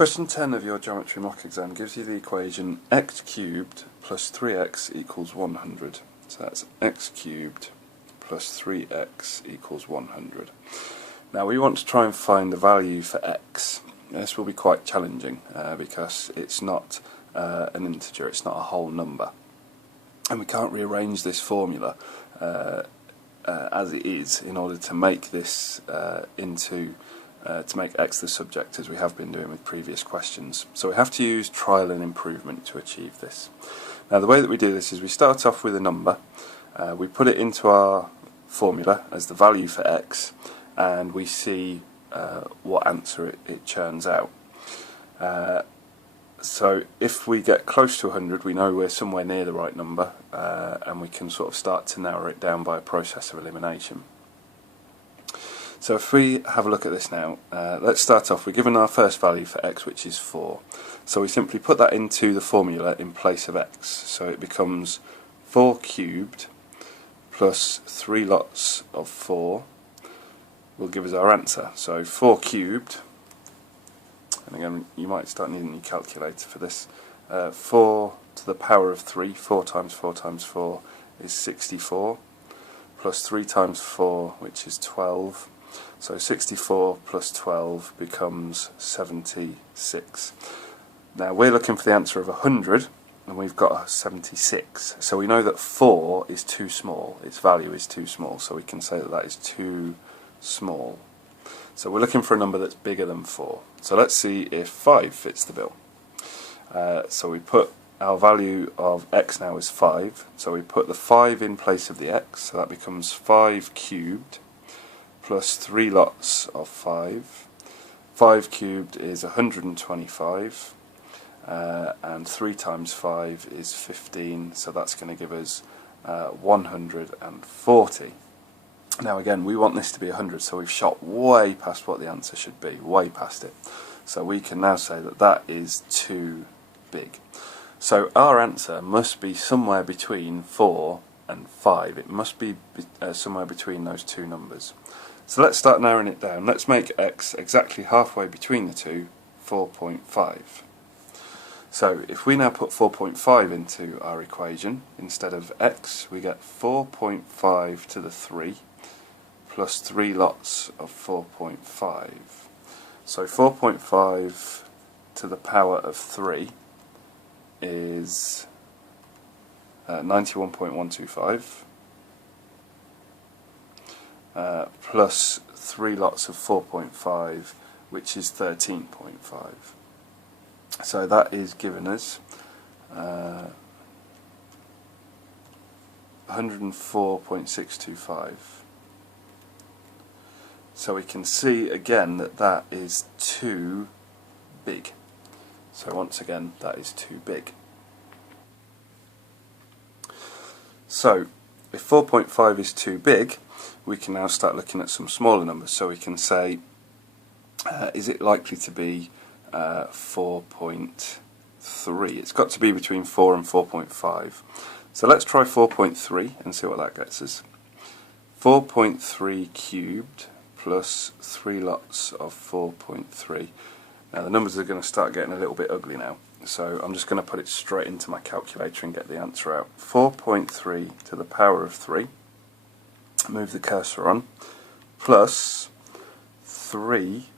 Question 10 of your geometry mock exam gives you the equation x cubed plus 3x equals 100. So that's x cubed plus 3x equals 100. Now we want to try and find the value for x. This will be quite challenging because it's not an integer, it's not a whole number. And we can't rearrange this formula as it is in order to make this to make x the subject, as we have been doing with previous questions. So we have to use trial and improvement to achieve this. Now the way that we do this is we start off with a number, we put it into our formula as the value for x, and we see what answer it churns out. So if we get close to 100, we know we're somewhere near the right number, and we can sort of start to narrow it down by a process of elimination. So if we have a look at this now, let's start off. We're given our first value for x, which is 4. So we simply put that into the formula in place of x. So it becomes 4 cubed plus 3 lots of 4 will give us our answer. So 4 cubed, and again you might start needing your calculator for this, 4 to the power of 3, 4 times 4 times 4 is 64, plus 3 times 4, which is 12. So 64 plus 12 becomes 76. Now we're looking for the answer of 100, and we've got 76. So we know that 4 is too small, its value is too small, so we can say that that is too small. So we're looking for a number that's bigger than 4. So let's see if 5 fits the bill. So we put our value of x now is 5, so we put the 5 in place of the x, so that becomes 5 cubed plus 3 lots of 5. 5 cubed is 125, and 3 times 5 is 15, so that's going to give us 140. Now again, we want this to be 100, so we've shot way past what the answer should be, way past it. So we can now say that that is too big. So our answer must be somewhere between 4 and 5. It must be somewhere between those two numbers. So let's start narrowing it down. Let's make x exactly halfway between the two, 4.5. So if we now put 4.5 into our equation, instead of x, we get 4.5 to the 3 plus 3 lots of 4.5. So 4.5 to the power of 3 is 91.125. Plus 3 lots of 4.5, which is 13.5. So that is given us 104.625. So we can see again that that is too big. So once again, that is too big. So if 4.5 is too big, we can now start looking at some smaller numbers. So we can say, is it likely to be 4.3? It's got to be between 4 and 4.5. So let's try 4.3 and see what that gets us. 4.3 cubed plus 3 lots of 4.3. Now the numbers are going to start getting a little bit ugly now. So I'm just going to put it straight into my calculator and get the answer out. 4.3 to the power of 3. Move the cursor on, plus 3,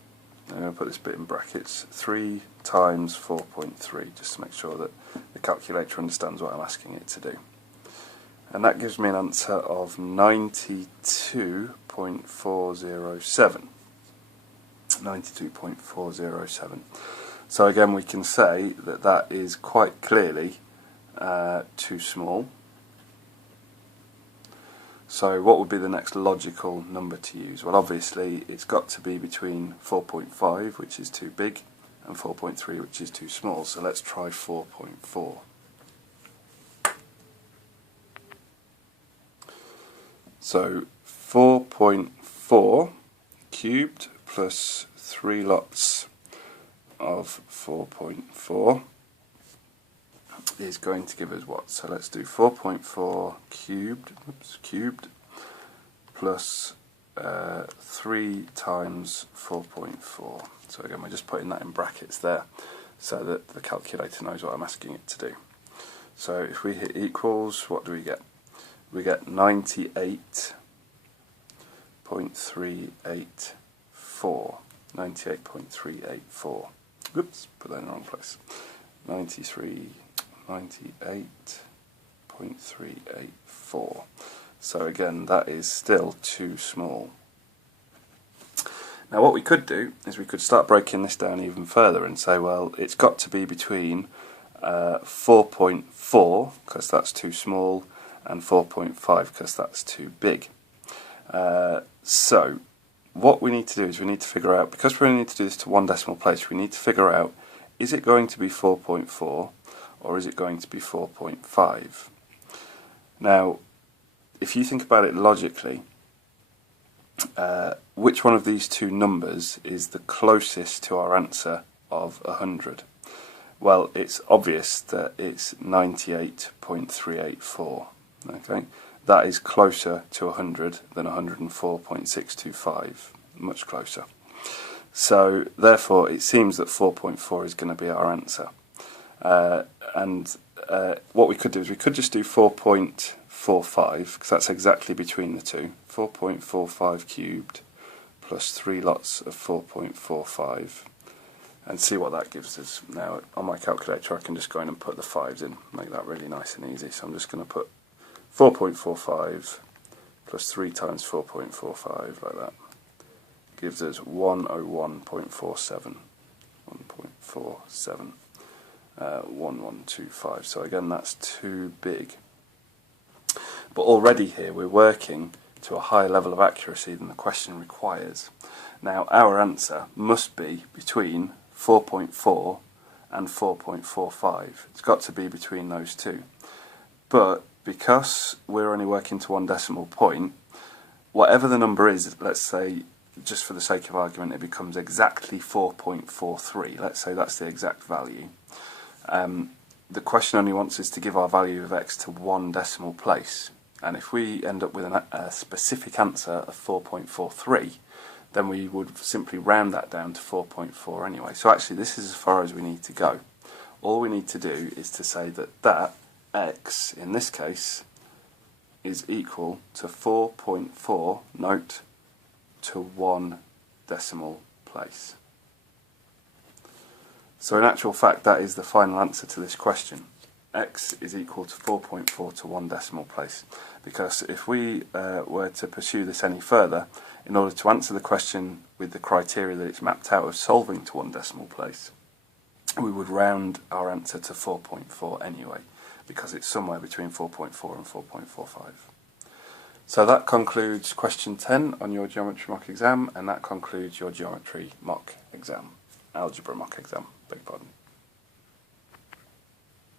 I'm going to put this bit in brackets, 3 times 4.3, just to make sure that the calculator understands what I'm asking it to do. And that gives me an answer of 92.407. 92.407. So again, we can say that that is quite clearly too small. So what would be the next logical number to use? Well, obviously it's got to be between 4.5, which is too big, and 4.3, which is too small. So let's try 4.4. So 4.4 cubed plus 3 lots of 4.4 is going to give us what? So let's do 4.4 cubed plus 3 times 4.4. So again, we're just putting that in brackets there so that the calculator knows what I'm asking it to do. So if we hit equals, what do we get? We get 98.384. 98.384. Oops, put that in the wrong place. 98.384. So again, that is still too small. Now what we could do is we could start breaking this down even further and say, well, it's got to be between 4.4, because that's too small, and 4.5, because that's too big. So what we need to do is we need to figure out, because we only need to do this to one decimal place, we need to figure out, is it going to be 4.4 or is it going to be 4.5? Now, if you think about it logically, which one of these two numbers is the closest to our answer of 100? Well, it's obvious that it's 98.384. Okay, that is closer to 100 than 104.625, much closer. So therefore it seems that 4.4 is going to be our answer. What we could do is we could just do 4.45, because that's exactly between the two. 4.45 cubed plus 3 lots of 4.45, and see what that gives us. Now on my calculator I can just go in and put the 5s in, make that really nice and easy. So I'm just going to put 4.45 plus 3 times 4.45, like that. Gives us 101.47. 1.47. 1125. So again, that's too big. But already here we're working to a higher level of accuracy than the question requires. Now our answer must be between 4.4 and 4.45. It's got to be between those two. But because we're only working to one decimal point, whatever the number is, let's say, just for the sake of argument, it becomes exactly 4.43. Let's say that's the exact value. The question only wants us to give our value of x to one decimal place. And if we end up with a specific answer of 4.43, then we would simply round that down to 4.4 anyway. So actually this is as far as we need to go. All we need to do is to say that x, in this case, is equal to 4.4, note, to one decimal place. So in actual fact that is the final answer to this question. X is equal to 4.4 to one decimal place. Because if we were to pursue this any further, in order to answer the question with the criteria that it's mapped out of solving to one decimal place, we would round our answer to 4.4 anyway, because it's somewhere between 4.4 and 4.45. So that concludes question 10 on your geometry mock exam, and that concludes your geometry mock exam, algebra mock exam, beg pardon.